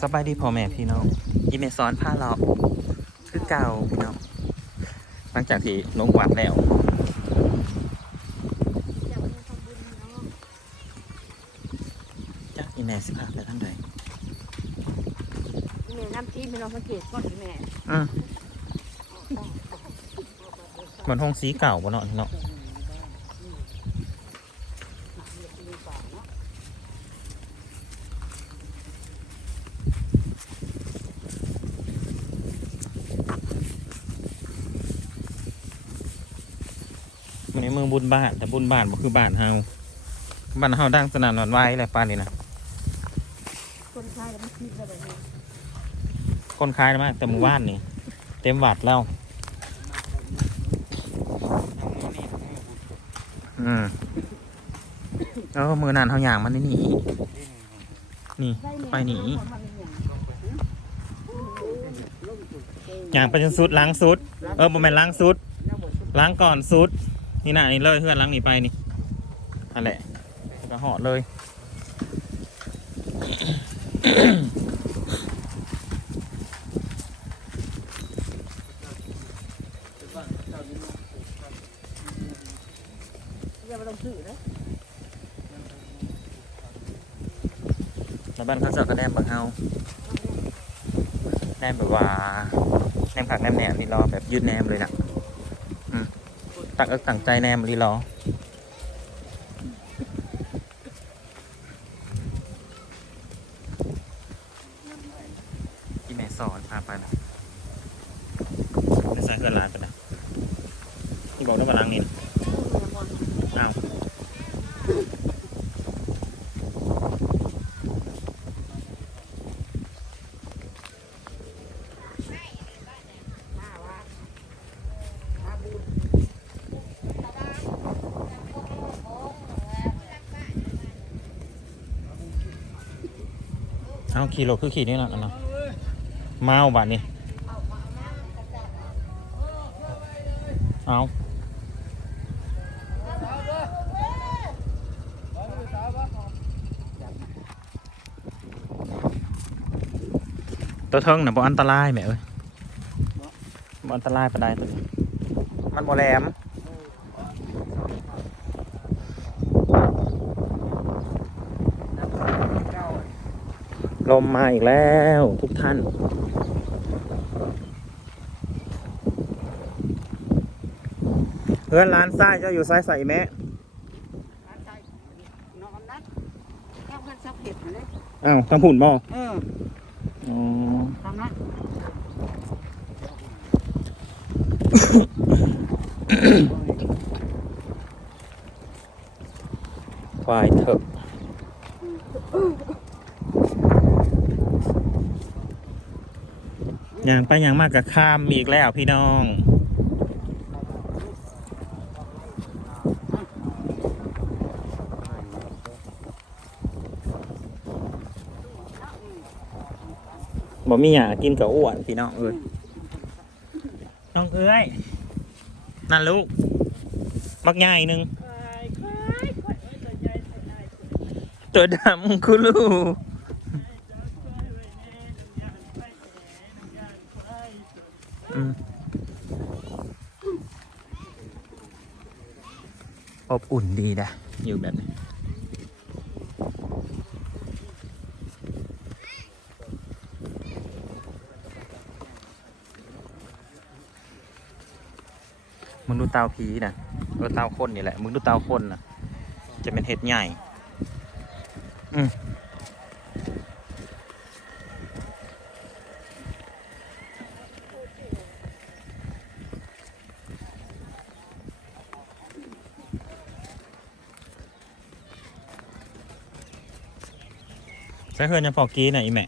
สบายดีพ่อแม่พี่น้องอีเมซอนผ้าเราคือเก่าพี่น้องหลังจากที่ลงวัดแล้วจ้ะอีแม่สิพาไปทางใดแม่น้ำจิ้มพี่น้องสังเกตก่อนแม่อืมมันห้องสีเก่าบ่เนาะเนาะมันนี้เมือง บ้านแต่บุญบ้านบ่คือบ้านเฮาบ้านเฮาดังสนั่นหวันไหวแหละป้านนี้นะคนชายแล้วมันคิดอะไรคนคลายมากแต่หมู่บ้านนี่เต็มวัดแล้วอืมเออมือนันเขาอย่างมันนี่นี่นี่ไปหนีอย่างไปจนสุดล้างสุด เออบ่แม่นล้างสุดล้างก่อนสุด นี่น่ะนี่เลยเพื่อนล้างนี่ไปนี่นั่นแหละก็หอดเลยอย่ามาลงสื่อนะแล้วบ้านเขาเจ ตักเอิกตั้งใจแนมรีรอที่แม่สอนพาไปนะไม่ใช่เพื่อนร้านไปนะที่บอกได้มาล้างนี่นะอ้าว เอาขี่รถคือขี่นี่แหละนะเมาบัดนี้เอาตัวเทิงน่ะบ่อันตรายแม่เอ้ยบ่อันตรายปานใดตัวนี้มันบ่แหลม ลมมาอีกแล้วทุกท่าน เพื่อนร้านซ้ายเจ้าอยู่ซ้ายใส่แม่น้องอำนัดข้าวกันซับเห็ดนะเนี่ยอ้าวทำหุ่นบ่เอออ๋อทำนะควายเถอะ ยางไปอย่างมากกับข้ามอีกแล้วพี่น้องบ่มีอยากกินกับอ้วนพี่น้องเอ้ยน้องเอ้ยนั่นลูกมักใหญ่หนึ่งตัวดำคุลูอื อุ่นดีนะ อยู่แบบนี้มึงดูเตาผีนะเออเตาคนนี่แหละ มึงดูเตาคนนะจะเป็นเห็ดใหญ่ อืม ใช้เฮือนยังพอกี้นะอีแม่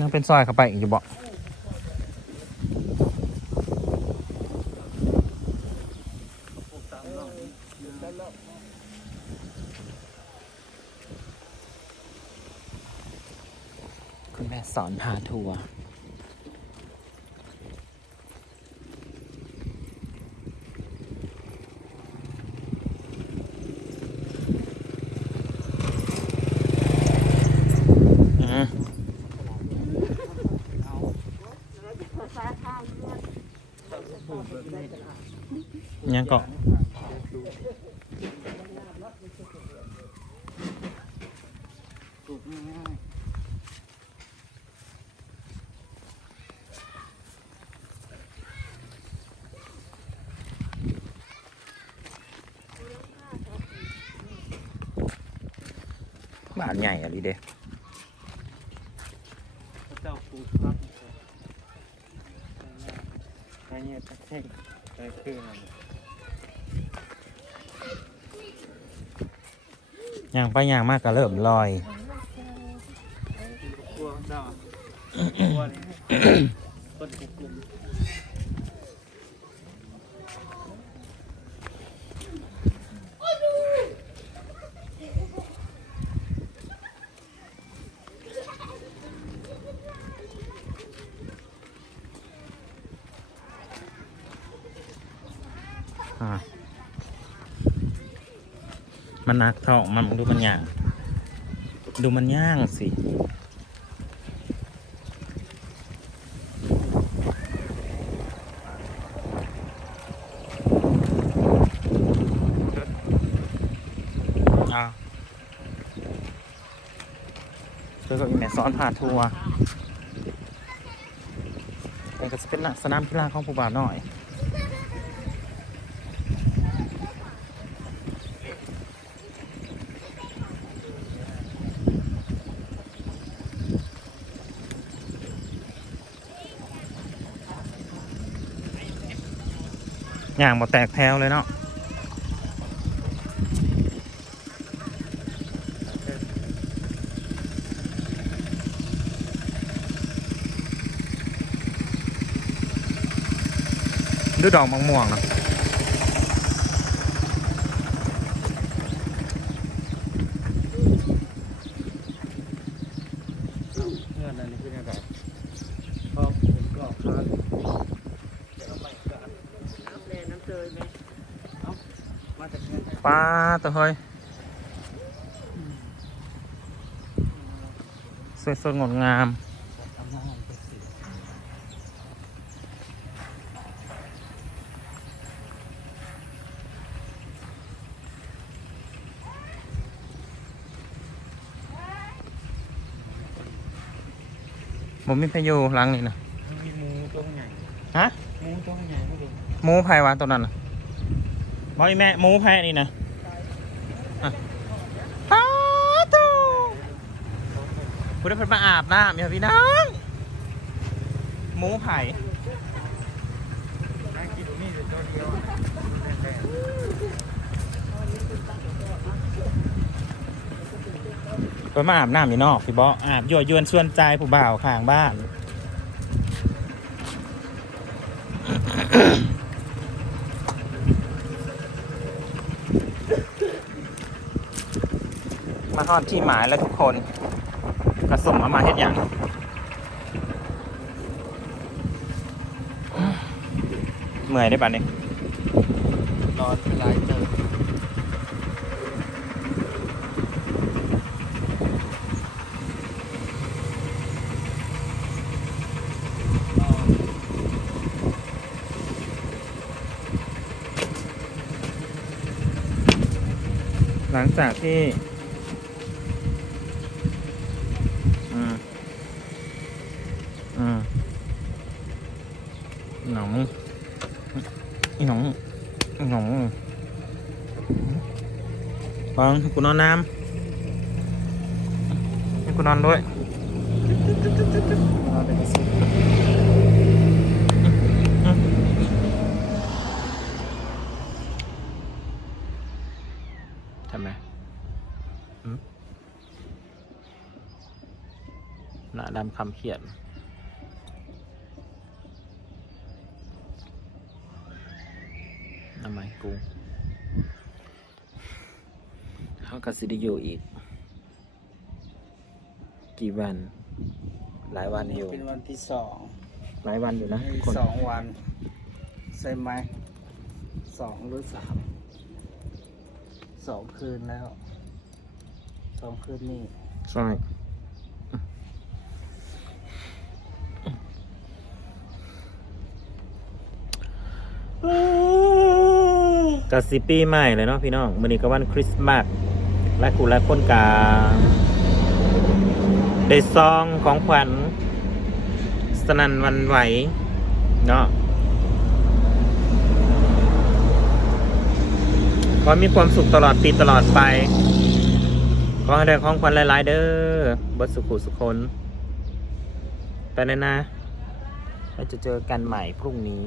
ยังเป็นซอยเข้าไปอีกอยู่บ่คุณแม่สอนพาทัวร์ ยัง เกาะถูกง่ายบ้านใหญ่อะลีเด้ๆพระเจ้าปูครับไปเนี่ยตะเข่งไปคือมัน ย่างไปย่างมากก็เริ่มลอยกลัวเจ้ากลัวนี่คนกลุ่ม มันนักท้องมันดูมันย่าง ดูมันย่างสิอ้าวเจอกับอีแม่ซ้อนพาทัวร์แต่ก็จะเป็นสนามกีฬาของผู้บ่าวหน้อย อย่างบ่แตกแถวเลยเนาะดูดอกมะม่วงเนาะ เงื่อนอันนี้คือยังไงครอบผมก็คาดเดี๋ยวเอาไปกัน น้ำแดงน้ำเตยไหม มาจากเงื่อน ป้าตัวเฮ้ยสวยสดงดงามทำหน้าห้องไปสิผมมีพายุหลังนี่นะมีหมูตัวใหญ่ฮะหมูตัวใหญ่ไม่ดี หมูไผ่วะตัวนั้นน่ะ บอยแม่หมูไผ่นี่นะอะป้าตูคุณได้เพิ่นมาอาบน้ำอย่าพี่น้องหมูไผ่นั่งกินมีแต่ตัวเดียวอะแดงเพิ่นมาอาบน้ำอยู่นอกพี่บออาบยั่วยวนชวนใจผู้บ่าวข้างบ้าน มาฮอดที่หมายแล้วทุกคนกระส่งมามาเฮ็ดอย่างเมื่อยได้ป่ะเนี่ยๆนอนเป็นไรเจอหลังจากที่ อืม อืมหน องอีหนองอีหนองฟังให้กูนอนน้ำให้กูนอนด้วยนอนเป็นสิทำไมหืมหน้าดำคำเขียน ทำไมกูเขาก็สิได้อยู่อีก กี่วัน หลายวันอยู่ เป็นวันที่สองหลายวันอยู่นะทุกคนสองวัน ใช่ไหมสองหรือสามสองคืนแล้ว สองคืนนี่ใช่ กับสิปีใหม่เลยเนาะพี่น้องมื้อนี้ก็วันคริสต์มาสและกูและคนกาได้ซองของขวัญสนันวันไหวเนาะขอมีความสุขตลอดปีตลอดไป ขอให้ได้ของขวัญหลาย ๆ เด้อบดสุขุสุคนไปนะนะเราจะเจอกันใหม่พรุ่งนี้